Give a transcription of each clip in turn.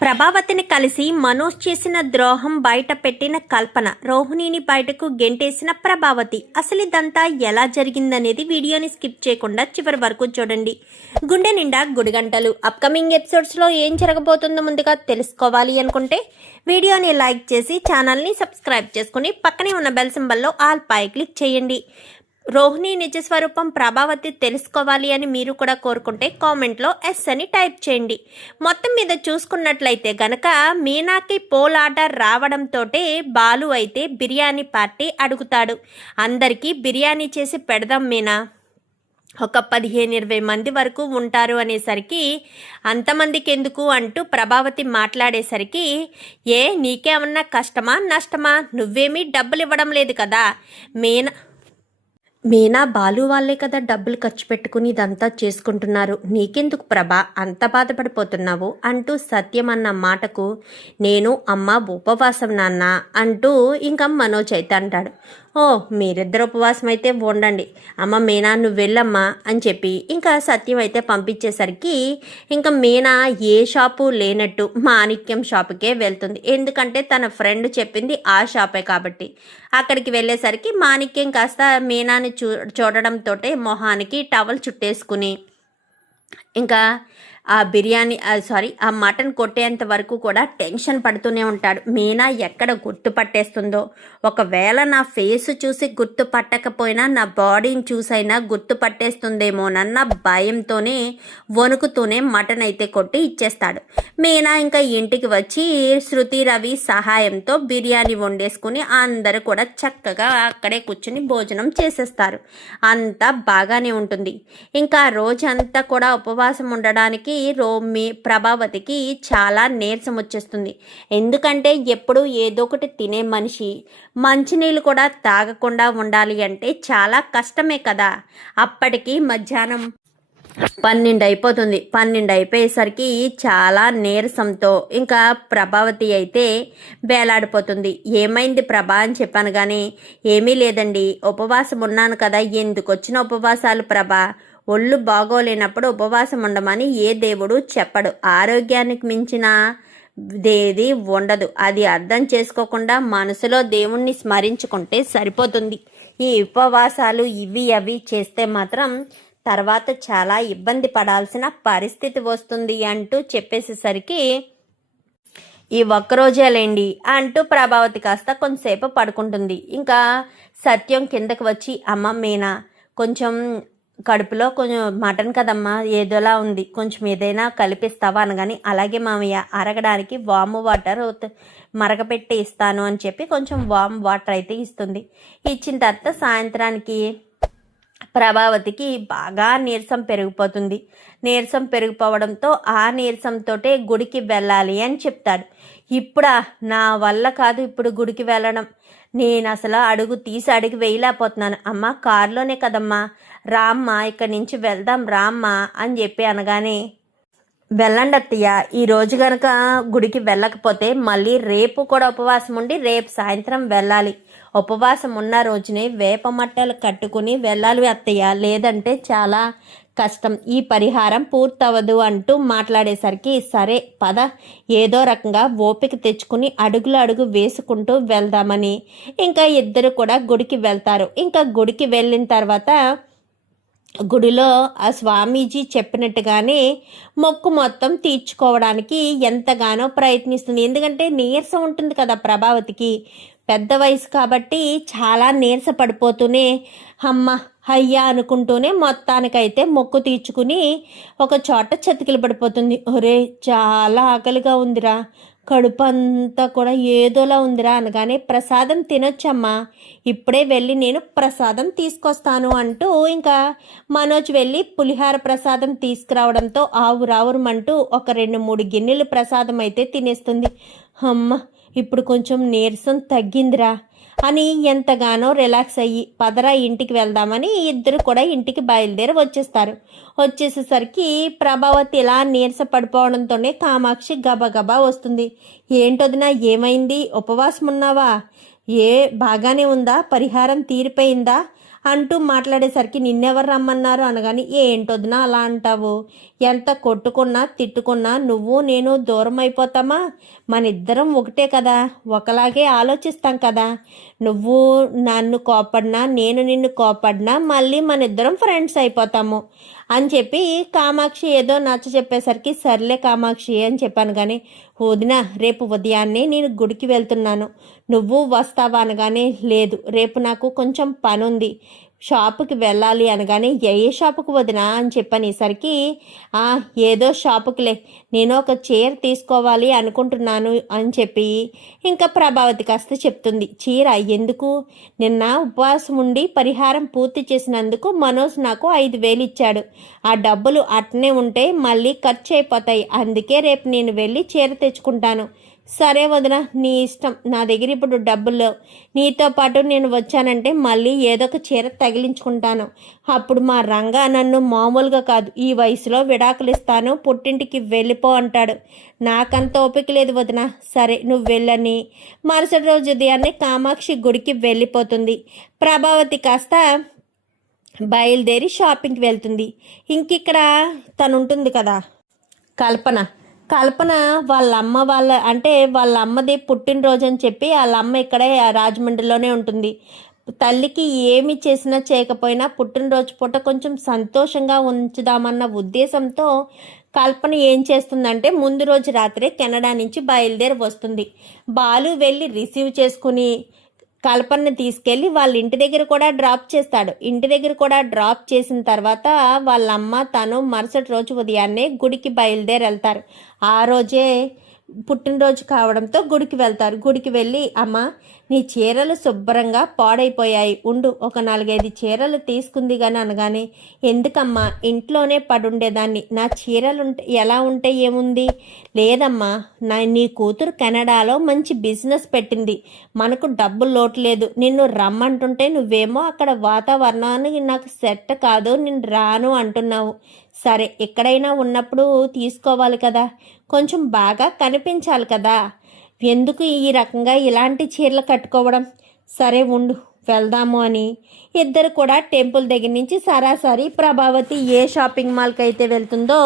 ప్రభావతిని కలిసి మనోజ్ చేసిన ద్రోహం బయట పెట్టిన కల్పన, రోహిణిని బయటకు గెంటేసిన ప్రభావతి. అసలు ఇదంతా ఎలా జరిగిందనేది వీడియోని స్కిప్ చేయకుండా చివరి వరకు చూడండి. గుండె నిండా గుడిగంటలు. అప్కమింగ్ ఎపిసోడ్స్లో ఏం జరగబోతుందో ముందుగా తెలుసుకోవాలి అనుకుంటే వీడియోని లైక్ చేసి ఛానల్ని సబ్స్క్రైబ్ చేసుకుని పక్కనే ఉన్న బెల్ సింబల్లో ఆల్ పై క్లిక్ చేయండి. రోహిణి నిజస్వరూపం ప్రభావతి తెలుసుకోవాలి అని మీరు కూడా కోరుకుంటే కామెంట్లో ఎస్ అని టైప్ చేయండి. మొత్తం మీద చూసుకున్నట్లయితే గనక మీనాకి పోల్ ఆర్డర్ రావడంతో బాలు అయితే బిర్యానీ పార్టీ అడుగుతాడు. అందరికీ బిర్యానీ చేసి పెడదాం మీనా, ఒక 15-20 మంది వరకు ఉంటారు అనేసరికి అంతమందికి ఎందుకు అంటూ ప్రభావతి మాట్లాడేసరికి, నీకేమన్నా కష్టమా నష్టమా, నువ్వేమీ డబ్బులు ఇవ్వడం లేదు కదా, మీనా బాలు వాళ్ళే కదా డబ్బులు ఖర్చు పెట్టుకుని ఇదంతా చేసుకుంటున్నారు, నీకెందుకు ప్రభా అంత బాధపడిపోతున్నావు అంటూ సత్యం అన్న మాటకు నేను అమ్మ ఉపవాసం నాన్న అంటూ ఇంకా మనోజ్ అయితే అంటాడు. మీరిద్దరు ఉపవాసం అయితే ఉండండి అమ్మ, మీనా నువ్వు వెళ్ళమ్మా అని చెప్పి ఇంకా సత్యం అయితే పంపించేసరికి ఇంకా మీనా ఏ షాపు లేనట్టు మాణిక్యం షాపుకే వెళ్తుంది. ఎందుకంటే తన ఫ్రెండ్ చెప్పింది ఆ షాపే కాబట్టి. అక్కడికి వెళ్ళేసరికి మాణిక్యం కాస్త మీనాని చూడడంతో మొహానికి టవల్ చుట్టేసుకుని ఇంకా ఆ మటన్ కొట్టేంత వరకు కూడా టెన్షన్ పడుతూనే ఉంటాడు. మీనా ఎక్కడ గుర్తుపట్టేస్తుందో, ఒకవేళ నా ఫేస్ చూసి గుర్తుపట్టకపోయినా నా బాడీని చూసైనా గుర్తుపట్టేస్తుందేమోనన్న భయంతోనే వణుకుతూనే మటన్ అయితే కొట్టి ఇచ్చేస్తాడు. మీనా ఇంకా ఇంటికి వచ్చి శృతి రవి సహాయంతో బిర్యానీ వండేసుకుని అందరూ కూడా చక్కగా అక్కడే కూర్చుని భోజనం చేసేస్తారు. అంతా బాగానే ఉంటుంది. ఇంకా రోజంతా కూడా ఉపవాసం ఉండడానికి ప్రభావతికి చాలా నీరసం వచ్చేస్తుంది. ఎందుకంటే ఎప్పుడు ఏదో ఒకటి తినే మనిషి మంచినీళ్ళు కూడా తాగకుండా ఉండాలి అంటే చాలా కష్టమే కదా. అప్పటికి మధ్యాహ్నం 12 అయిపోతుంది. 12 అయిపోయేసరికి చాలా నీరసంతో ఇంకా ప్రభావతి అయితే వేలాడిపోతుంది. ఏమైంది ప్రభా అని చెప్పాను కానీ, ఏమీ లేదండి, ఉపవాసం ఉన్నాను కదా, ఎందుకు వచ్చిన ఉపవాసాలు ప్రభా, ఒళ్ళు బాగోలేనప్పుడు ఉపవాసం ఉండమని ఏ దేవుడు చెప్పడు, ఆరోగ్యానికి మించిన దేది ఉండదు, అది అర్థం చేసుకోకుండా మనసులో దేవుణ్ణి స్మరించుకుంటే సరిపోతుంది. ఈ ఉపవాసాలు ఇవి అవి చేస్తే మాత్రం తర్వాత చాలా ఇబ్బంది పడాల్సిన పరిస్థితి వస్తుంది అంటూ చెప్పేసేసరికి, ఈ ఒక్కరోజేలేండి అంటూ ప్రభావతి కాస్త కొంతసేపు పడుకుంటుంది. ఇంకా సత్యం కిందకు వచ్చి, అమ్మ మీనా కొంచెం కడుపులో కొంచెం మటన్ కదమ్మా ఏదోలా ఉంది, కొంచెం ఏదైనా కలిపిస్తావా అనగాని, అలాగే మామయ్య అరగడానికి వాము వాటర్ మరగపెట్టి ఇస్తాను అని చెప్పి కొంచెం వామ్ వాటర్ అయితే ఇస్తుంది. ఇచ్చిన తర్వాత సాయంత్రానికి ప్రభావతికి బాగా నీరసం పెరిగిపోతుంది. నీరసం పెరిగిపోవడంతో ఆ నీరసంతో గుడికి వెళ్ళాలి అని చెప్తాడు. ఇప్పుడా, నా వల్ల కాదు ఇప్పుడు గుడికి వెళ్ళడం, నేను అసలు అడుగు వేయలేకపోతున్నాను. అమ్మ కారులోనే కదమ్మా, రామ్మా ఇక్కడి నుంచి వెళ్దాం రామ్మా అని చెప్పి అనగానే, వెళ్ళండి అత్తయ్య, ఈరోజు కనుక గుడికి వెళ్ళకపోతే మళ్ళీ రేపు కూడా ఉపవాసం ఉండి రేపు సాయంత్రం వెళ్ళాలి, ఉపవాసం ఉన్న రోజునే వేప మట్టలు కట్టుకుని వెళ్ళాలి అత్తయ్య, లేదంటే చాలా కష్టం, ఈ పరిహారం పూర్తవదు అంటూ మాట్లాడేసరికి, సరే పద ఏదో రకంగా ఓపిక తెచ్చుకుని అడుగు వేసుకుంటూ వెళ్దామని ఇంకా ఇద్దరు కూడా గుడికి వెళ్తారు. ఇంకా గుడికి వెళ్ళిన తర్వాత గుడిలో ఆ స్వామీజీ చెప్పినట్టుగానే మొక్కు మొత్తం తీర్చుకోవడానికి ఎంతగానో ప్రయత్నిస్తుంది. ఎందుకంటే నీరసం ఉంటుంది కదా ప్రభావతికి, పెద్ద వయసు కాబట్టి చాలా నీరస పడిపోతూనే అమ్మ అయ్యా అనుకుంటూనే మొత్తానికైతే మొక్కు తీర్చుకుని ఒక చోట చతికిలు పడిపోతుంది. ఒరే చాలా ఆకలిగా ఉందిరా, కడుపు అంతా కూడా ఏదోలా ఉందిరా అనగానే, ప్రసాదం తినొచ్చమ్మా, ఇప్పుడే వెళ్ళి నేను ప్రసాదం తీసుకొస్తాను అంటూ ఇంకా మనోజ్ వెళ్ళి పులిహార ప్రసాదం తీసుకురావడంతో ఆవురావురమంటూ ఒక 2-3 గిన్నెలు ప్రసాదం అయితే తినేస్తుంది. అమ్మ ఇప్పుడు కొంచెం నీరసం తగ్గిందిరా అని ఎంతగానో రిలాక్స్ అయ్యి, పదరా ఇంటికి వెళ్దామని ఇద్దరు కూడా ఇంటికి బయలుదేరి వచ్చేసేసరికి ప్రభావతి ఇలా నీరస పడిపోవడంతోనే కామాక్షి గబగబా వస్తుంది. ఏంటొదినా ఏమైంది, ఉపవాసం ఉన్నావా, బాగానే ఉందా, పరిహారం తీరిపోయిందా అంటూ మాట్లాడేసరికి నిన్నెవరు రమ్మన్నారు అనగాని ఏంటొదినా అలా అంటావు, ఎంత కొట్టుకున్నా తిట్టుకున్నా నువ్వు నేను దూరం అయిపోతామా, మన ఇద్దరం ఒకటే కదా, ఒకలాగే ఆలోచిస్తాం కదా, నువ్వు నన్ను కోపడినా నేను నిన్ను కోపడినా మళ్ళీ మన ఇద్దరం ఫ్రెండ్స్ అయిపోతాము అని చెప్పి కామాక్షి ఏదో నచ్చ చెప్పేసరికి సర్లే కామాక్షి అని చెప్పాను. కానీ వదిన రేపు ఉదయాన్నే నేను గుడికి వెళ్తున్నాను, నువ్వు వస్తావా అనగానే లేదు రేపు నాకు కొంచెం పని ఉంది, షాపుకి వెళ్ళాలి అనగానే ఏ షాపుకి వదినా అని చెప్పనేసరికి ఏదో షాపుకిలే, నేను ఒక చీర తీసుకోవాలి అనుకుంటున్నాను అని చెప్పి ఇంకా ప్రభావతి కాస్త చెప్తుంది. చీర ఎందుకు, నిన్న ఉపవాసం ఉండి పరిహారం పూర్తి చేసినందుకు మనోజ్ నాకు 5,000 ఇచ్చాడు, ఆ డబ్బులు అట్నే ఉంటే మళ్ళీ ఖర్చు అయిపోతాయి, అందుకే రేపు నేను వెళ్ళి చీర తెచ్చుకుంటాను. సరే వదిన నీ ఇష్టం, నా దగ్గర ఇప్పుడు డబ్బులు లేవు, నీతో పాటు నేను వచ్చానంటే మళ్ళీ ఏదో ఒక చీర తగిలించుకుంటాను, అప్పుడు మా రంగా నన్ను మామూలుగా కాదు ఈ వయసులో విడాకులు ఇస్తాను పుట్టింటికి వెళ్ళిపో అంటాడు, నాకంత ఓపిక లేదు వదిన, సరే నువ్వు వెళ్ళని మరుసటి రోజు ఉదయాన్నే కామాక్షి గుడికి వెళ్ళిపోతుంది. ప్రభావతి కాస్త బయలుదేరి షాపింగ్కి వెళ్తుంది. ఇంకిక్కడ తను ఉంటుంది కదా కల్పన వాళ్ళ అమ్మది పుట్టినరోజు అని చెప్పి వాళ్ళ అమ్మ ఇక్కడే రాజమండ్రిలోనే ఉంటుంది. తల్లికి ఏమి చేసినా చేయకపోయినా పుట్టినరోజు పూట కొంచెం సంతోషంగా ఉంచుదామన్న ఉద్దేశంతో కల్పన ఏం చేస్తుందంటే ముందు రోజు రాత్రే కెనడా నుంచి బయలుదేరి వస్తుంది. బాలు వెళ్ళి రిసీవ్ చేసుకుని కల్పనని తీసుకెళ్ళి వాళ్ళ ఇంటి దగ్గర కూడా డ్రాప్ చేస్తాడు. ఇంటి దగ్గర కూడా డ్రాప్ చేసిన తర్వాత వాళ్ళ అమ్మ తను మరుసటి రోజు ఉదయాన్నే గుడికి బయలుదేరి వెళ్తారు. ఆ రోజే పుట్టినరోజు కావడంతో గుడికి వెళ్తారు. గుడికి వెళ్ళి అమ్మ నీ చీరలు శుభ్రంగా పాడైపోయాయి, ఉండు ఒక 4-5 చీరలు తీసుకుంది కానీ అనగానే ఎందుకమ్మా ఇంట్లోనే పడుండేదాన్ని, నా చీరలు ఎలా ఉంటే ఏముంది, లేదమ్మా నీ కూతురు కెనడాలో మంచి బిజినెస్ పెట్టింది, మనకు డబ్బులు లోటు లేదు, నిన్ను రమ్మంటుంటే నువ్వేమో అక్కడ వాతావరణానికి నాకు సెట్ కాదు నేను రాను అంటున్నావు, సరే ఎక్కడైనా ఉన్నప్పుడు తీసుకోవాలి కదా, కొంచెం బాగా కనిపించాలి కదా, ఎందుకు ఈ రకంగా ఇలాంటి చీరలు కట్టుకోవడం, సరే ఉండు వెళ్దాము అని ఇద్దరు కూడా టెంపుల్ దగ్గర నుంచి సరాసరి ప్రభావతి ఏ షాపింగ్ మాల్కి అయితే వెళ్తుందో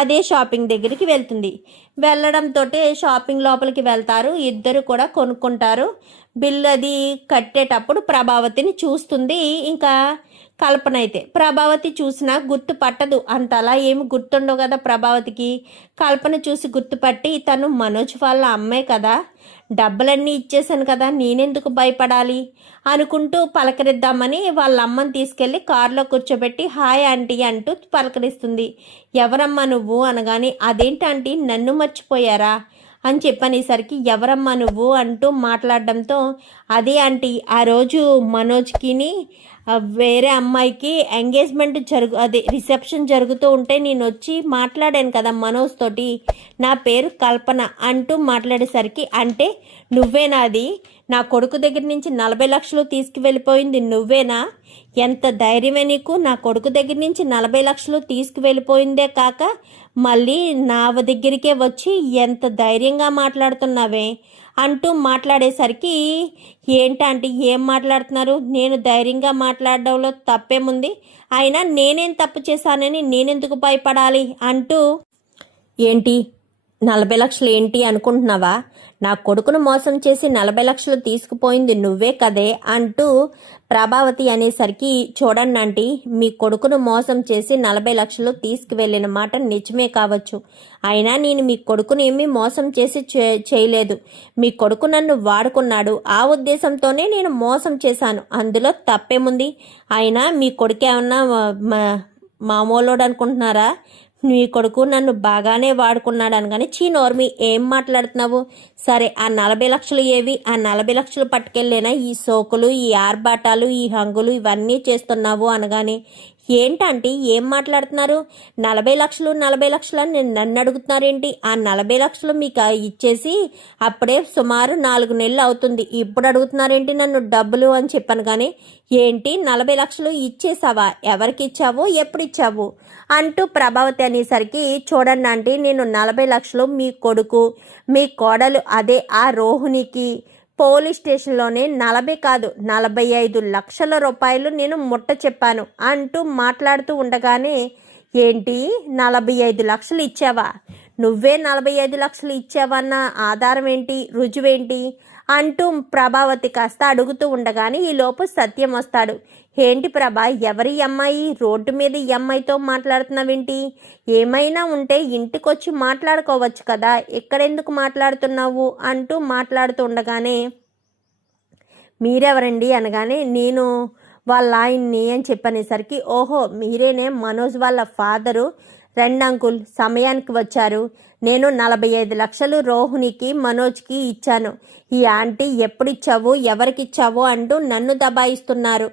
అదే షాపింగ్ దగ్గరికి వెళ్తుంది. వెళ్ళడంతో షాపింగ్ లోపలికి వెళ్తారు, ఇద్దరు కూడా కొనుక్కుంటారు. బిల్లు అది కట్టేటప్పుడు ప్రభావతిని చూస్తుంది. ఇంకా కల్పన అయితే ప్రభావతి చూసినా గుర్తుపట్టదు, అంతలా ఏమి గుర్తుండవు కదా ప్రభావతికి. కల్పన చూసి గుర్తుపట్టి తను మనోజ్ వాళ్ళ అమ్మే కదా, డబ్బులన్నీ ఇచ్చేసాను కదా నేనెందుకు భయపడాలి అనుకుంటూ పలకరిద్దామని వాళ్ళ అమ్మని తీసుకెళ్ళి కారులో కూర్చోబెట్టి హాయ్ ఆంటీ అంటూ పలకరిస్తుంది. ఎవరమ్మా నువ్వు అనగానే అదేంటి ఆంటీ నన్ను మర్చిపోయారా అని చెప్పనేసరికి ఎవరమ్మా నువ్వు అంటూ మాట్లాడడంతో అదే ఆంటీ ఆ రోజు మనోజ్కిని వేరే అమ్మాయికి ఎంగేజ్మెంట్ రిసెప్షన్ జరుగుతూ ఉంటే నేను వచ్చి మాట్లాడాను కదా మనోజ్ తోటి, నా పేరు కల్పన అంటూ మాట్లాడేసరికి అంటే నువ్వేనాది, నా కొడుకు దగ్గర నుంచి 40 లక్షలు తీసుకువెళ్ళిపోయింది నువ్వేనా, ఎంత ధైర్యమే నీకు, నా కొడుకు దగ్గర నుంచి 40 లక్షలు తీసుకువెళ్ళిపోయిందే కాక మళ్ళీ నా దగ్గరికే వచ్చి ఎంత ధైర్యంగా మాట్లాడుతున్నావే అంటూ మాట్లాడేసరికి ఏంటంటే ఏం మాట్లాడుతున్నారు, నేను ధైర్యంగా మాట్లాడడంలో తప్పేముంది, అయినా నేనేం తప్పు చేశానని నేనెందుకు భయపడాలి అంటూ ఏంటి 40 లక్షలు ఏంటి అనుకుంటున్నావా, నా కొడుకును మోసం చేసి 40 లక్షలు తీసుకుపోయింది నువ్వే కదే అంటూ ప్రభావతి అనేసరికి చూడండి ఆంటీ మీ కొడుకును మోసం చేసి 40 లక్షలు తీసుకువెళ్ళిన మాట నిజమే కావచ్చు, అయినా నేను మీ కొడుకుని ఏమీ మోసం చేసి చేయలేదు, మీ కొడుకు నన్ను వాడుకున్నాడు, ఆ ఉద్దేశంతోనే నేను మోసం చేశాను, అందులో తప్పేముంది, అయినా మీ కొడుకు ఏమన్నా మామూలోడు అనుకుంటున్నారా, నీ కొడుకు నన్ను బాగానే వాడుకున్నాడు అనగానే నోర్మి ఏం మాట్లాడుతున్నావు, సరే ఆ 40 లక్షలు ఏవి, ఆ 40 లక్షలు పట్టుకెళ్ళేనా ఈ సోకులు ఈ ఆర్భాటాలు ఈ హంగులు ఇవన్నీ చేస్తున్నావు అనగానే ఏంటంటే ఏం మాట్లాడుతున్నారు, 40 లక్షలు అని నన్ను అడుగుతున్నారేంటి, ఆ 40 లక్షలు మీకు ఇచ్చేసి అప్పుడే సుమారు 4 నెలలు అవుతుంది, ఇప్పుడు అడుగుతున్నారేంటి నన్ను డబ్బులు అని చెప్పాను. కానీ ఏంటి 40 లక్షలు ఇచ్చేసావా, ఎవరికి ఇచ్చావు ఎప్పుడు ఇచ్చావు అంటూ ప్రభావతి అనేసరికి చూడండి ఆంటీ నేను 40 లక్షలు మీ కొడుకు మీ కోడలు అదే ఆ రోహిణికి పోలీస్ స్టేషన్లోనే 40 కాదు 45 లక్షల రూపాయలు నేను ముట్ట చెప్పాను అంటూ మాట్లాడుతూ ఉండగానే, ఏంటి 45 లక్షలు ఇచ్చావా? నువ్వే 45 లక్షలు ఇచ్చావన్న ఆధారం ఏంటి, రుజువేంటి అంటూ ప్రభావతి కాస్త అడుగుతూ ఉండగానే ఈలోపు సత్యం వస్తాడు. ఏంటి ప్రభా, ఎవరి అమ్మాయి? రోడ్డు మీద ఈ అమ్మాయితో మాట్లాడుతున్నావేంటి? ఏమైనా ఉంటే ఇంటికొచ్చి మాట్లాడుకోవచ్చు కదా, ఎక్కడెందుకు మాట్లాడుతున్నావు అంటూ మాట్లాడుతూ ఉండగానే, మీరెవరండి అనగానే, నేను వాళ్ళ ఆయన్ని అని చెప్పనేసరికి, ఓహో మీరేనే మనోజ్ వాళ్ళ ఫాదరు, రండి అంకుల్ సమయానికి వచ్చారు. నేను 45 లక్షలు రోహిణికి మనోజ్కి ఇచ్చాను. ఈ ఆంటీ ఎప్పుడిచ్చావు, ఎవరికిచ్చావు అంటూ నన్ను దబాయిస్తున్నారు.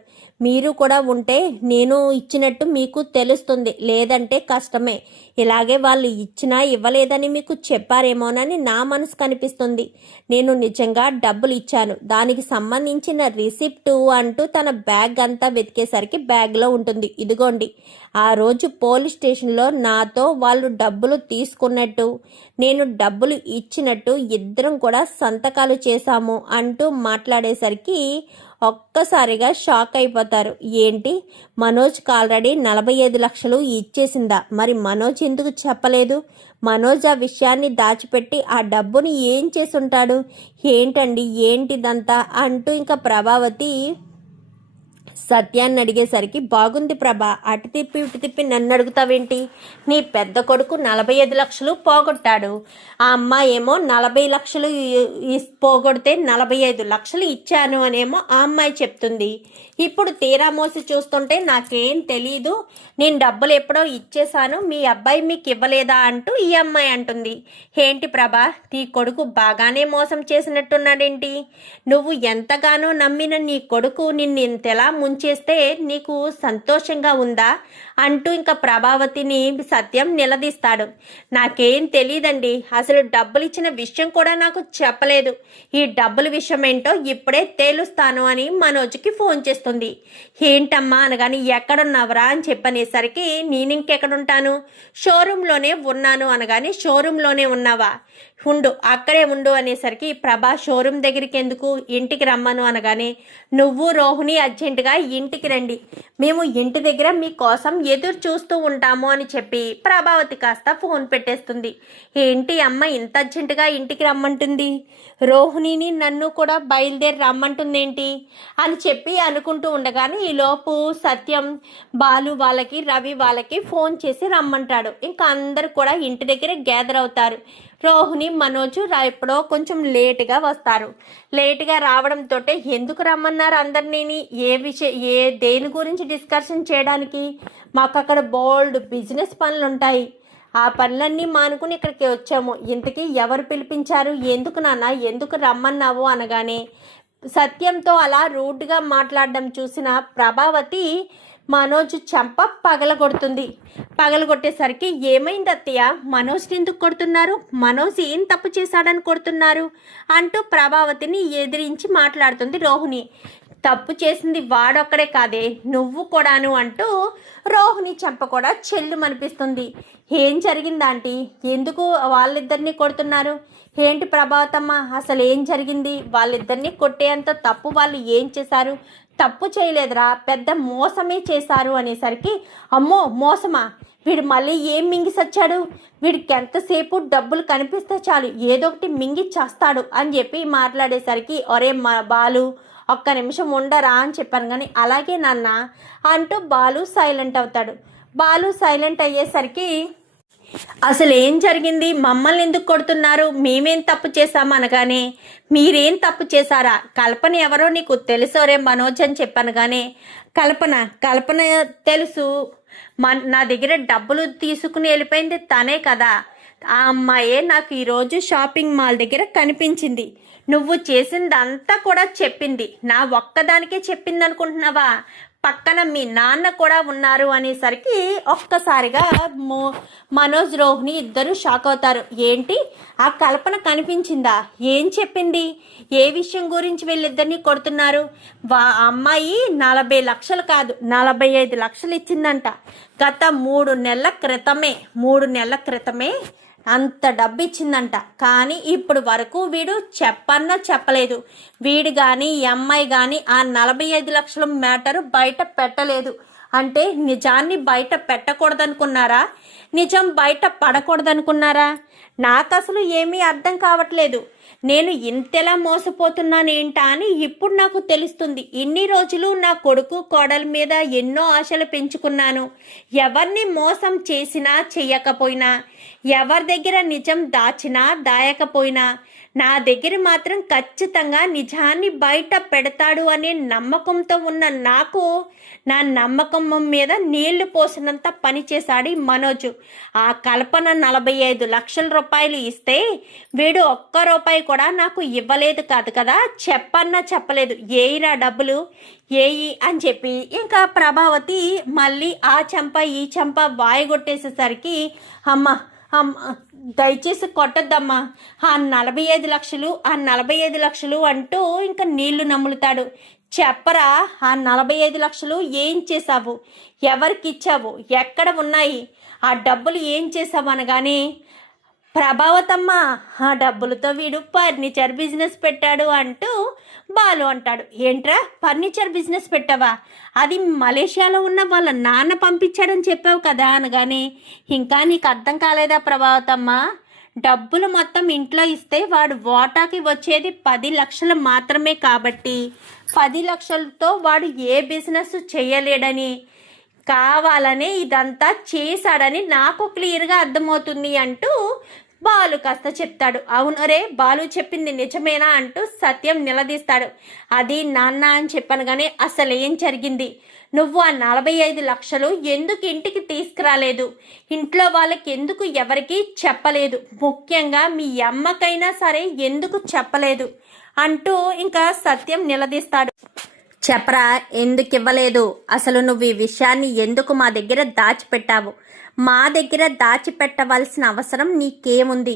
మీరు కూడా ఉంటే నేను ఇచ్చినట్టు మీకు తెలుస్తుంది, లేదంటే కష్టమే. ఇలాగే వాళ్ళు ఇచ్చినా ఇవ్వలేదని మీకు చెప్పారేమోనని నా మనసు కనిపిస్తుంది. నేను నిజంగా డబ్బులు ఇచ్చాను, దానికి సంబంధించిన రిసిప్టు అంటూ తన బ్యాగ్ అంతా వెతికేసరికి బ్యాగ్లో ఉంటుంది. ఇదిగోండి, ఆ రోజు పోలీస్ స్టేషన్లో నాతో వాళ్ళు డబ్బులు తీసుకున్నట్టు, నేను డబ్బులు ఇచ్చినట్టు ఇద్దరం కూడా సంతకాలు చేశాము అంటూ మాట్లాడేసరికి ఒక్కసారిగా షాక్ అయిపోతారు. ఏంటి, మనోజ్కి ఆల్రెడీ 45 లక్షలు ఇచ్చేసిందా? మరి మనోజ్ ఎందుకు చెప్పలేదు? మనోజ్ ఆ విషయాన్ని దాచిపెట్టి ఆ డబ్బుని ఏం చేసుంటాడు? ఏంటండి ఏంటిదంతా అంటూ ఇంకా ప్రభావతి సత్యాన్ని అడిగేసరికి, బాగుంది ప్రభా, అటు తిప్పి ఇటు తిప్పి నన్ను అడుగుతావేంటి? నీ పెద్ద కొడుకు 45 లక్షలు పోగొట్టాడు, ఆ అమ్మాయి ఏమో 40 లక్షలు పోగొడితే 45 లక్షలు ఇచ్చాను అనేమో ఆ అమ్మాయి చెప్తుంది. ఇప్పుడు తీరా మోసి చూస్తుంటే నాకేం తెలీదు, నేను డబ్బులు ఎప్పుడో ఇచ్చేశాను, మీ అబ్బాయి మీకు ఇవ్వలేదా అంటూ ఈ అమ్మాయి అంటుంది. ఏంటి ప్రభా, నీ కొడుకు బాగానే మోసం చేసినట్టున్నాడేంటి? నువ్వు ఎంతగానో నమ్మిన నీ కొడుకు నిన్ను ఇంతలా ముంచేస్తే నీకు సంతోషంగా ఉందా అంటూ ఇంకా ప్రభావతిని సత్యం నిలదీస్తాడు. నాకేం తెలియదండి, అసలు డబ్బులు ఇచ్చిన విషయం కూడా నాకు చెప్పలేదు. ఈ డబ్బుల విషయం ఏంటో ఇప్పుడే తేలుస్తాను అని మనోజ్కి ఫోన్ చేస్తుంది. ఏంటమ్మా అనగాని, ఎక్కడున్నావురా అని చెప్పనేసరికి, నేను ఇంకెక్కడుంటాను, షోరూంలోనే ఉన్నాను అనగాని, షోరూంలోనే ఉన్నావా? ఉండు, అక్కడే ఉండు అనేసరికి, ప్రభా షోరూమ్ దగ్గరికి ఎందుకు, ఇంటికి రమ్మను అనగానే, నువ్వు రోహిణి అర్జెంటుగా ఇంటికి రండి, మేము ఇంటి దగ్గర మీకోసం ఎదురు చూస్తూ ఉంటాము అని చెప్పి ప్రభావతి కాస్త ఫోన్ పెట్టేస్తుంది. ఏంటి అమ్మ ఇంత అర్జెంటుగా ఇంటికి రమ్మంటుంది, రోహిణిని నన్ను కూడా బయలుదేరి రమ్మంటుందేంటి అని చెప్పి అనుకుంటూ ఉండగానే ఈలోపు సత్యం బాలు వాళ్ళకి రవి వాళ్ళకి ఫోన్ చేసి రమ్మంటాడు. ఇంకా అందరు కూడా ఇంటి దగ్గర గ్యాదర్ అవుతారు. రోహిణి మనోజు ఎప్పుడో కొంచెం లేటుగా వస్తారు. లేటుగా రావడంతో ఎందుకు రమ్మన్నారు అందరినీ, దేని గురించి డిస్కషన్ చేయడానికి? మాకు అక్కడ బోల్డ్ బిజినెస్ పనులు ఉంటాయి, ఆ పనులన్నీ మానుకుని ఇక్కడికి వచ్చాము. ఇంతకీ ఎవరు పిలిపించారు, ఎందుకు నాన్న, ఎందుకు రమ్మన్నావు అనగానే, సత్యంతో అలా రూడ్గా మాట్లాడడం చూసిన ప్రభావతి మనోజ్ చెంప పగలగొడుతుంది. పగలగొట్టేసరికి, ఏమైంది అత్తయ్య, మనోజ్ని ఎందుకు కొడుతున్నారు, మనోజ్ ఏం తప్పు చేశాడని కొడుతున్నారు అంటూ ప్రభావతిని ఎదిరించి మాట్లాడుతుంది రోహిణి. తప్పు చేసింది వాడొక్కడే కాదే, నువ్వు కూడాను అంటూ రోహిణి చెంప కూడా చెల్లుమనిపిస్తుంది. ఏం జరిగిందాంటీ, ఎందుకు వాళ్ళిద్దరినీ కొడుతున్నారు? ఏంటి ప్రభావతమ్మ, అసలు ఏం జరిగింది? వాళ్ళిద్దరినీ కొట్టేంత తప్పు వాళ్ళు ఏం చేశారు? తప్పు చేయలేదురా, పెద్ద మోసమే చేశారు అనేసరికి, అమ్మో మోసమా, వీడు మళ్ళీ ఏం మింగి సచ్చాడు, వీడికి ఎంతసేపు డబ్బులు కనిపిస్తే చాలు ఏదో ఒకటి మింగి చేస్తాడు అని చెప్పి మాట్లాడేసరికి, ఒరే బాలు ఒక్క నిమిషం ఉండరా అని చెప్పాను. కానీ అలాగే నాన్న అంటూ బాలు సైలెంట్ అవుతాడు. బాలు సైలెంట్ అయ్యేసరికి, అసలు ఏం జరిగింది, మమ్మల్ని ఎందుకు కొడుతున్నారు, మేమేం తప్పు చేశాము అనగానే, మీరేం తప్పు చేశారా, కల్పన ఎవరో నీకు తెలుసోరే మనోజ్ అని చెప్పాను. కానీ కల్పన తెలుసు, నా దగ్గర డబ్బులు తీసుకుని వెళ్ళిపోయింది తనే కదా, ఆ అమ్మాయే నాకు ఈరోజు షాపింగ్ మాల్ దగ్గర కనిపించింది, నువ్వు చేసిందంతా కూడా చెప్పింది, నా ఒక్కదానికే చెప్పింది అనుకుంటున్నావా, పక్కన మీ నాన్న కూడా ఉన్నారు అనేసరికి ఒక్కసారిగా మనోజ్ రోహిణి ఇద్దరు షాక్ అవుతారు. ఏంటి, ఆ కల్పన కనిపించిందా, ఏం చెప్పింది, ఏ విషయం గురించి వీళ్ళిద్దరిని కొడుతున్నారు? అమ్మాయి 40 లక్షలు కాదు 45 లక్షలు ఇచ్చిందంట. గత 3 నెలల క్రితమే అంత డబ్బు ఇచ్చిందంట. కానీ ఇప్పుడు వరకు వీడు చెప్పన్నా చెప్పలేదు. వీడు కానీ ఈ అమ్మాయి కానీ ఆ 45 లక్షల మ్యాటరు బయట పెట్టలేదు. అంటే నిజాన్ని బయట పెట్టకూడదనుకున్నారా? నిజం బయట పడకూడదనుకున్నారా? నాకు అసలు ఏమీ అర్థం కావట్లేదు. నేను ఇంతలా మోసపోతున్నానేంటా అని ఇప్పుడు నాకు తెలుస్తుంది. ఇన్ని రోజులు నా కొడుకు కోడల మీద ఎన్నో ఆశలు పెంచుకున్నాను. ఎవరిని మోసం చేసినా చెయ్యకపోయినా, ఎవరి దగ్గర నిజం దాచినా దాయకపోయినా, నా దగ్గర మాత్రం ఖచ్చితంగా నిజాన్ని బయట పెడతాడు అనే నమ్మకంతో ఉన్న నాకు నా నమ్మకం మీద నీళ్లు పోసినంత పని చేశాడు మనోజ్. ఆ కల్పన 45 లక్షల రూపాయలు ఇస్తే వీడు ఒక్క రూపాయి కూడా నాకు ఇవ్వలేదు కాదు కదా, చెప్పన్నా చెప్పలేదు. ఏయిరా డబ్బులు ఏయి అని చెప్పి ఇంకా ప్రభావతి మళ్ళీ ఆ చెంప ఈ చెంప వాయగొట్టేసేసరికి అమ్మ దయచేసి కొట్టద్దమ్మా, ఆ 45 లక్షలు అంటూ ఇంకా నీళ్లు నములుతాడు. చెప్పరా, ఆ 45 లక్షలు ఏం చేశావు, ఎవరికి ఇచ్చావు, ఎక్కడ ఉన్నాయి, ఆ డబ్బులు ఏం చేసావు అనగానే ప్రభావతమ్మ ఆ డబ్బులతో వీడు ఫర్నిచర్ బిజినెస్ పెట్టాడు అంటూ బాలు అంటాడు. ఏంట్రా ఫర్నిచర్ బిజినెస్ పెట్టావా? అది మలేషియాలో ఉన్న వాళ్ళ నాన్న పంపించాడని చెప్పావు కదా అనగానే, ఇంకా నీకు అర్థం కాలేదా ప్రభావతమ్మ? డబ్బులు మొత్తం ఇంట్లో ఇస్తే వాడు వాటాకి వచ్చేది 10 లక్షలు మాత్రమే. కాబట్టి 10 లక్షలతో వాడు ఏ బిజినెస్ చేయలేడని, కావాలనే ఇదంతా చేశాడని నాకు క్లియర్గా అర్థమవుతుంది అంటూ బాలు కాస్త చెప్తాడు. అవును రే, బాలు చెప్పింది నిజమేనా అంటూ సత్యం నిలదీస్తాడు. అది నాన్న అని చెప్పాను కానీ అసలు ఏం జరిగింది? నువ్వు ఆ 45 లక్షలు ఎందుకు ఇంటికి తీసుకురాలేదు? ఇంట్లో వాళ్ళకి ఎందుకు ఎవరికి చెప్పలేదు? ముఖ్యంగా మీ అమ్మకైనా సరే ఎందుకు చెప్పలేదు అంటూ ఇంకా సత్యం నిలదీస్తాడు. చెప్పరా, ఎందుకు ఇవ్వలేదు? అసలు నువ్వు ఈ విషయాన్ని ఎందుకు మా దగ్గర దాచిపెట్టావు? మా దగ్గర దాచిపెట్టవలసిన అవసరం నీకేముంది?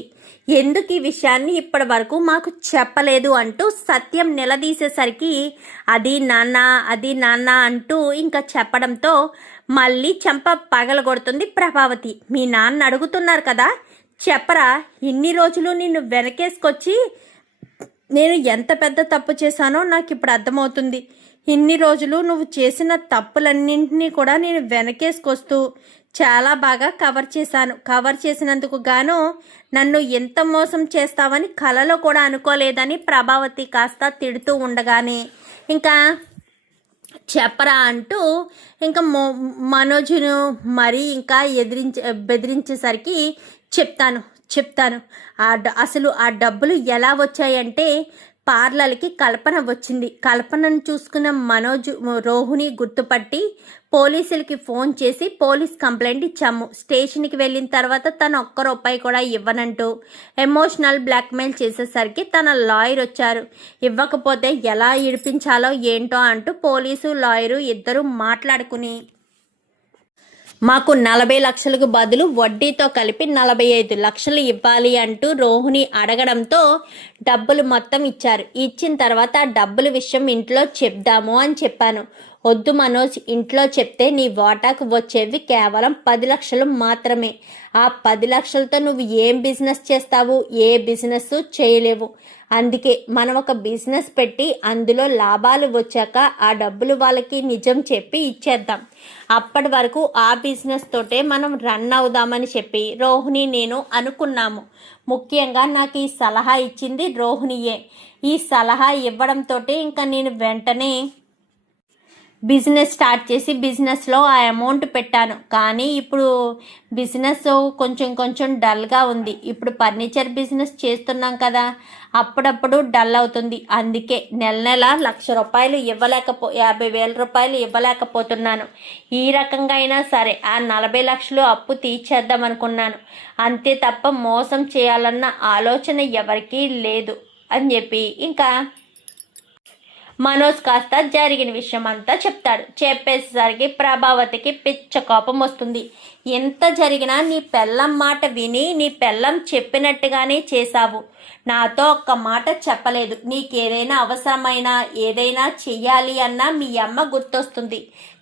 ఎందుకు ఈ విషయాన్ని ఇప్పటి వరకు మాకు చెప్పలేదు అంటూ సత్యం నిలదీసేసరికి అది నాన్న అంటూ ఇంకా చెప్పడంతో మళ్ళీ చెంప పగలగొడుతుంది ప్రభావతి. మీ నాన్న అడుగుతున్నారు కదా, చెప్పరా, ఇన్ని రోజులు నిన్ను వెనకేసుకొచ్చి నేను ఎంత పెద్ద తప్పు చేశానో నాకు ఇప్పుడు అర్థమవుతుంది. ఇన్ని రోజులు నువ్వు చేసిన తప్పులన్నింటినీ కూడా నేను వెనకేసుకొస్తూ చాలా బాగా కవర్ చేసినందుకు గాను నన్ను ఎంత మోసం చేస్తావని కలలో కూడా అనుకోలేదని ప్రభావతి కాస్త తిడుతూ ఉండగానే ఇంకా చెప్పరా అంటూ ఇంకా మనోజ్ను మరీ ఇంకా బెదిరించేసరికి చెప్తాను అసలు ఆ డబ్బులు ఎలా వచ్చాయంటే పార్లర్కి కల్పన వచ్చింది. కల్పనను చూసుకున్న మనోజ్ రోహిణి గుర్తుపట్టి పోలీసులకి ఫోన్ చేసి పోలీస్ కంప్లైంట్ ఇచ్చాము. స్టేషన్కి వెళ్ళిన తర్వాత తను ఒక్క రూపాయి కూడా ఇవ్వనంటూ ఎమోషనల్ బ్లాక్మెయిల్ చేసేసరికి తన లాయర్ వచ్చారు. ఇవ్వకపోతే ఎలా ఇడిపించాలో ఏంటో అంటూ పోలీసు లాయరు ఇద్దరు మాట్లాడుకుని మాకు 40 లక్షలకు బదులు వడ్డీతో కలిపి 45 లక్షలు ఇవ్వాలి అంటూ రోహిణి అడగడంతో డబ్బులు మొత్తం ఇచ్చారు. ఇచ్చిన తర్వాత ఆ డబ్బుల విషయం ఇంట్లో చెప్దాము అని చెప్పాను. వద్దు మనోజ్, ఇంట్లో చెప్తే నీ వాటాకు వచ్చేవి కేవలం 10 లక్షలు మాత్రమే. ఆ 10 లక్షలతో నువ్వు ఏం బిజినెస్ చేస్తావు? ఏ బిజినెస్ చేయలేవు. అందుకే మనం ఒక బిజినెస్ పెట్టి అందులో లాభాలు వచ్చాక ఆ డబ్బులు వాళ్ళకి నిజం చెప్పి ఇచ్చేద్దాం. అప్పటి వరకు ఆ బిజినెస్ తోటే మనం రన్ అవుదామని చెప్పి రోహిణి నేను అనుకున్నాము. ముఖ్యంగా నాకు ఈ సలహా ఇచ్చింది రోహిణియే. ఈ సలహా ఇవ్వడంతో ఇంకా నేను వెంటనే బిజినెస్ స్టార్ట్ చేసి బిజినెస్లో ఆ అమౌంట్ పెట్టాను. కానీ ఇప్పుడు బిజినెస్ కొంచెం డల్గా ఉంది. ఇప్పుడు ఫర్నిచర్ బిజినెస్ చేస్తున్నాం కదా, అప్పుడప్పుడు డల్ అవుతుంది. అందుకే నెల 1,00,000 రూపాయలు 50,000 రూపాయలు ఇవ్వలేకపోతున్నాను. ఈ రకంగా అయినా సరే ఆ 40 లక్షలు అప్పు తీర్చేద్దాం అనుకున్నాను. అంతే తప్ప మోసం చేయాలన్న ఆలోచన ఎవరికీ లేదు అని చెప్పి ఇంకా మనోజ్ కాస్త జరిగిన విషయం అంతా చెప్తాడు. చెప్పేసరికి ప్రభావతికి పిచ్చ కోపం వస్తుంది. ఎంత జరిగినా నీ పెళ్ళం మాట విని నీ పెళ్ళం చెప్పినట్టుగానే చేశావు. నాతో ఒక్క మాట చెప్పలేదు. నీకేదైనా అవసరమైనా ఏదైనా చెయ్యాలి అన్నా మీ అమ్మ గుర్తొస్తుంది,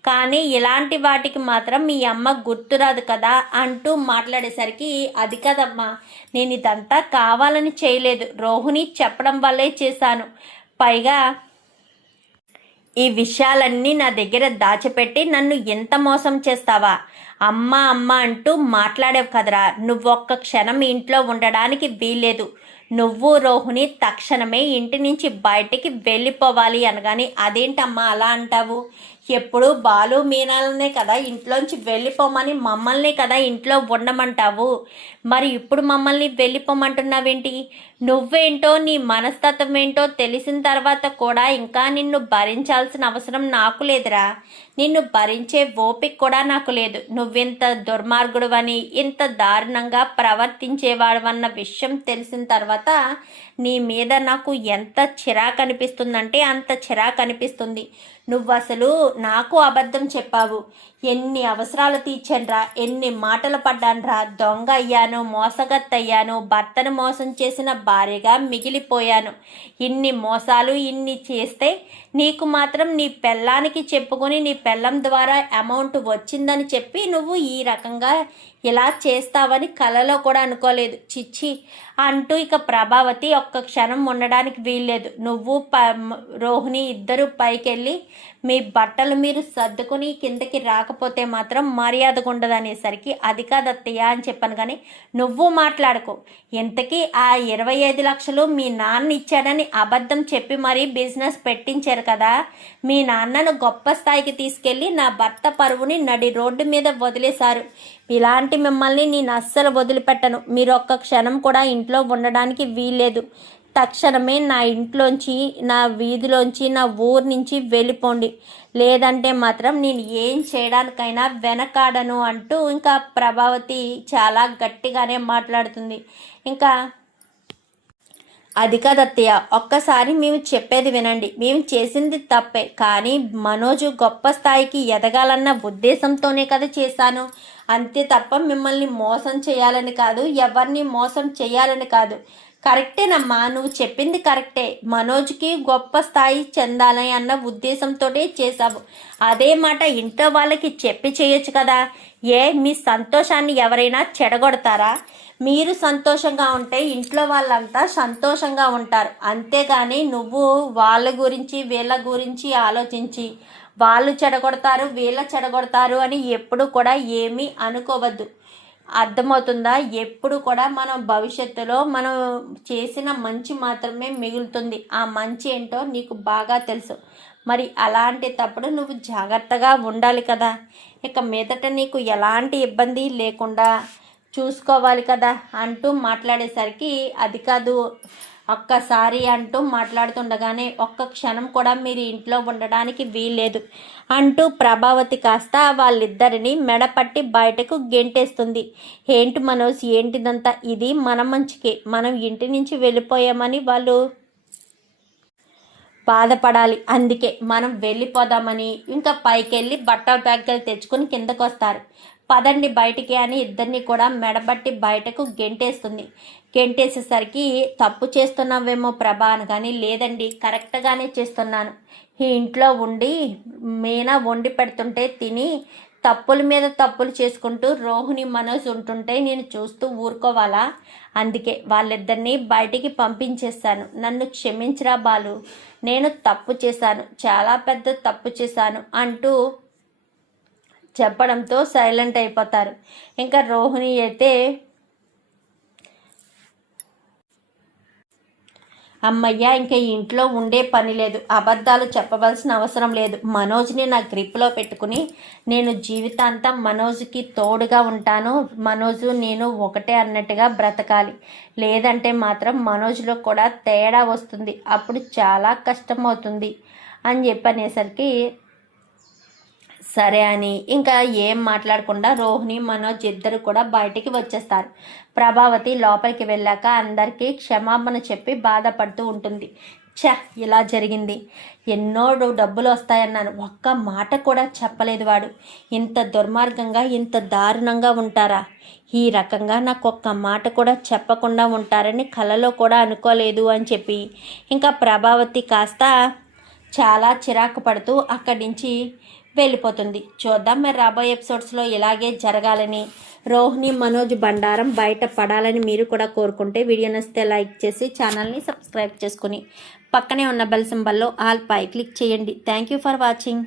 కానీ ఇలాంటి వాటికి మాత్రం మీ అమ్మ గుర్తురాదు కదా అంటూ మాట్లాడేసరికి, అది కదమ్మా, నేను ఇదంతా కావాలని చేయలేదు, రోహిణి చెప్పడం వల్లే చేశాను. పైగా ఈ విషయాలన్నీ నా దగ్గర దాచిపెట్టి నన్ను ఎంత మోసం చేస్తావా? అమ్మ అమ్మ అంటూ మాట్లాడేవు కదరా. నువ్వొక్క క్షణం ఇంట్లో ఉండడానికి వీల్లేదు. నువ్వు రోహిణి తక్షణమే ఇంటి నుంచి బయటికి వెళ్ళిపోవాలి అనగాని, అదేంటమ్మా అలా అంటావు? ఎప్పుడు బాలు మీనాలనే కదా ఇంట్లోంచి వెళ్ళిపోమని మమ్మల్ని కదా ఇంట్లో ఉండమంటావు. మరి ఇప్పుడు మమ్మల్ని వెళ్ళిపోమంటున్నావేంటి? నువ్వేంటో నీ మనస్తత్వం ఏంటో తెలిసిన తర్వాత కూడా ఇంకా నిన్ను భరించాల్సిన అవసరం నాకు లేదురా. నిన్ను భరించే ఓపిక కూడా నాకు లేదు. నువ్వింత దుర్మార్గుడువని, ఇంత దారుణంగా ప్రవర్తించేవాడవన్న విషయం తెలిసిన తర్వాత నీ మీద నాకు ఎంత చిరాకు అనిపిస్తుందంటే అంత చిరాకు అనిపిస్తుంది. నువ్వు అసలు నాకు అబద్ధం చెప్పావు. ఎన్ని అవసరాలు తీర్చానురా, ఎన్ని మాటలు పడ్డానురా. దొంగ అయ్యాను, మోసగత్తయ్యాను, భర్తను మోసం చేసిన భార్యగా మిగిలిపోయాను. ఇన్ని మోసాలు ఇన్ని చేస్తే నీకు మాత్రం నీ పెళ్ళానికి చెప్పుకొని నీ పెళ్ళం ద్వారా అమౌంట్ వచ్చిందని చెప్పి నువ్వు ఈ రకంగా ఇలా చేస్తావని కలలో కూడా అనుకోలేదు. చిచ్చి అంటూ ఇక ప్రభావతి ఒక్క క్షణం ఉండడానికి వీల్లేదు. నువ్వు రోహిణి ఇద్దరు పైకెళ్ళి మీ బట్టలు మీరు సర్దుకుని కిందకి రాకపోతే మాత్రం మర్యాదగా ఉండదనేసరికి, అది కాదత్తయ్య అని చెప్పాను. కానీ నువ్వు మాట్లాడుకో. ఇంతకీ ఆ 25 లక్షలు మీ నాన్న ఇచ్చాడని అబద్ధం చెప్పి మరీ బిజినెస్ పెట్టించారు కదా. మీ నాన్నను గొప్ప స్థాయికి తీసుకెళ్ళి నా భర్త పరువుని నడి రోడ్డు మీద వదిలేశారు. ఇలాంటి మిమ్మల్ని నేను అస్సలు వదిలిపెట్టను. మీరు ఒక్క క్షణం కూడా ఇంట్లో ఉండడానికి వీల్లేదు. తక్షణమే నా ఇంట్లోంచి, నా వీధిలోంచి, నా ఊరు నుంచి వెళ్ళిపోండి. లేదంటే మాత్రం నేను ఏం చేయడానికైనా వెనకాడను అంటూ ఇంకా ప్రభావతి చాలా గట్టిగానే మాట్లాడుతుంది. ఇంకా అది కాదత్తయ్య, ఒక్కసారి మేము చెప్పేది వినండి. మేము చేసింది తప్పే, కానీ మనోజు గొప్ప స్థాయికి ఎదగాలన్న ఉద్దేశంతోనే కదా చేశాను. అంతే తప్ప మిమ్మల్ని మోసం చేయాలని కాదు, ఎవరిని మోసం చేయాలని కాదు. కరెక్టేనమ్మా, నువ్వు చెప్పింది కరెక్టే. మనోజ్కి గొప్ప స్థాయి చెందాలని అన్న ఉద్దేశంతో చేశావు. అదే మాట ఇంట్లో వాళ్ళకి చెప్పి చేయొచ్చు కదా. మీ సంతోషాన్ని ఎవరైనా చెడగొడతారా? మీరు సంతోషంగా ఉంటే ఇంట్లో వాళ్ళంతా సంతోషంగా ఉంటారు. అంతేగాని నువ్వు వాళ్ళ గురించి వీళ్ళ గురించి ఆలోచించి వాళ్ళు చెడగొడతారు వీళ్ళ చెడగొడతారు అని ఎప్పుడు కూడా ఏమీ అనుకోవద్దు. అర్థమవుతుందా? ఎప్పుడు కూడా మనం భవిష్యత్తులో మనం చేసిన మంచి మాత్రమే మిగులుతుంది. ఆ మంచి ఏంటో నీకు బాగా తెలుసు. మరి అలాంటి తప్పుడు నువ్వు జాగ్రత్తగా ఉండాలి కదా. ఇక మీదట నీకు ఎలాంటి ఇబ్బంది లేకుండా చూసుకోవాలి కదా అంటూ మాట్లాడేసరికి, అది కాదు ఒక్కసారి అంటూ మాట్లాడుతుండగానే ఒక్క క్షణం కూడా మీరు ఇంట్లో ఉండడానికి వీల్లేదు అంటూ ప్రభావతి కాస్త వాళ్ళిద్దరిని మెడపట్టి బయటకు గెంటేస్తుంది. ఏంటి మనోజ్, ఏంటిదంతా? ఇది మన మంచికే. మనం ఇంటి నుంచి వెళ్ళిపోయామని వాళ్ళు బాధపడాలి. అందుకే మనం వెళ్ళిపోదామని ఇంకా పైకెళ్ళి బట్టల బ్యాగ్లు తెచ్చుకుని కిందకు వస్తారు. పదండి బయటికి అని ఇద్దరిని కూడా మెడబట్టి బయటకు గెంటేస్తుంది. గెంటేసేసరికి, తప్పు చేస్తున్నావేమో ప్రభా అనగాని, లేదండి కరెక్ట్గానే చేస్తున్నాను. ఈ ఇంట్లో ఉండి మీనా వండి పెడుతుంటే తిని తప్పుల మీద తప్పులు చేసుకుంటూ రోహిణి మనోజ్ ఉంటుంటే నేను చూస్తూ ఊరుకోవాలా? అందుకే వాళ్ళిద్దరినీ బయటికి పంపించేస్తాను. నన్ను క్షమించరా బాలు, నేను తప్పు చేశాను, చాలా పెద్ద తప్పు చేశాను అంటూ చెప్పడంతో సైలెంట్ అయిపోతారు. ఇంకా రోహిణి అయితే, అమ్మయ్య ఇంకా ఇంట్లో ఉండే పని లేదు, అబద్ధాలు చెప్పవలసిన అవసరం లేదు. మనోజ్ని నా గ్రిప్లో పెట్టుకుని నేను జీవితాంతం మనోజ్కి తోడుగా ఉంటాను. మనోజు నేను ఒకటే అన్నట్టుగా బ్రతకాలి. లేదంటే మాత్రం మనోజ్లో కూడా తేడా వస్తుంది. అప్పుడు చాలా కష్టమవుతుంది అని చెప్పనేసరికి, సరే అని ఇంకా ఏం మాట్లాడకుండా రోహిణి మనోజ్ ఇద్దరు కూడా బయటికి వచ్చేస్తారు. ప్రభావతి లోపలికి వెళ్ళాక అందరికీ క్షమాపణ చెప్పి బాధపడుతూ ఉంటుంది. ఛ, ఇలా జరిగింది. ఎన్నో డబ్బులు వస్తాయన్నాను, ఒక్క మాట కూడా చెప్పలేదు వాడు. ఇంత దుర్మార్గంగా ఇంత దారుణంగా ఉంటారా? ఈ రకంగా నాకు ఒక్క మాట కూడా చెప్పకుండా ఉంటారని కలలో కూడా అనుకోలేదు అని చెప్పి ఇంకా ప్రభావతి కాస్త చాలా చిరాకు పడుతూ అక్కడి నుంచి వెళ్ళిపోతుంది. చూద్దాం మరి రాబోయే ఎపిసోడ్స్లో ఇలాగే జరగాలని, రోహిణి మనోజ్ బండారం బయట పడాలని మీరు కూడా కోరుకుంటే వీడియో నచ్చితే లైక్ చేసి ఛానల్ని సబ్స్క్రైబ్ చేసుకుని పక్కనే ఉన్న బెల్ సింబల్లో ఆల్ పై క్లిక్ చేయండి. Thank you for watching.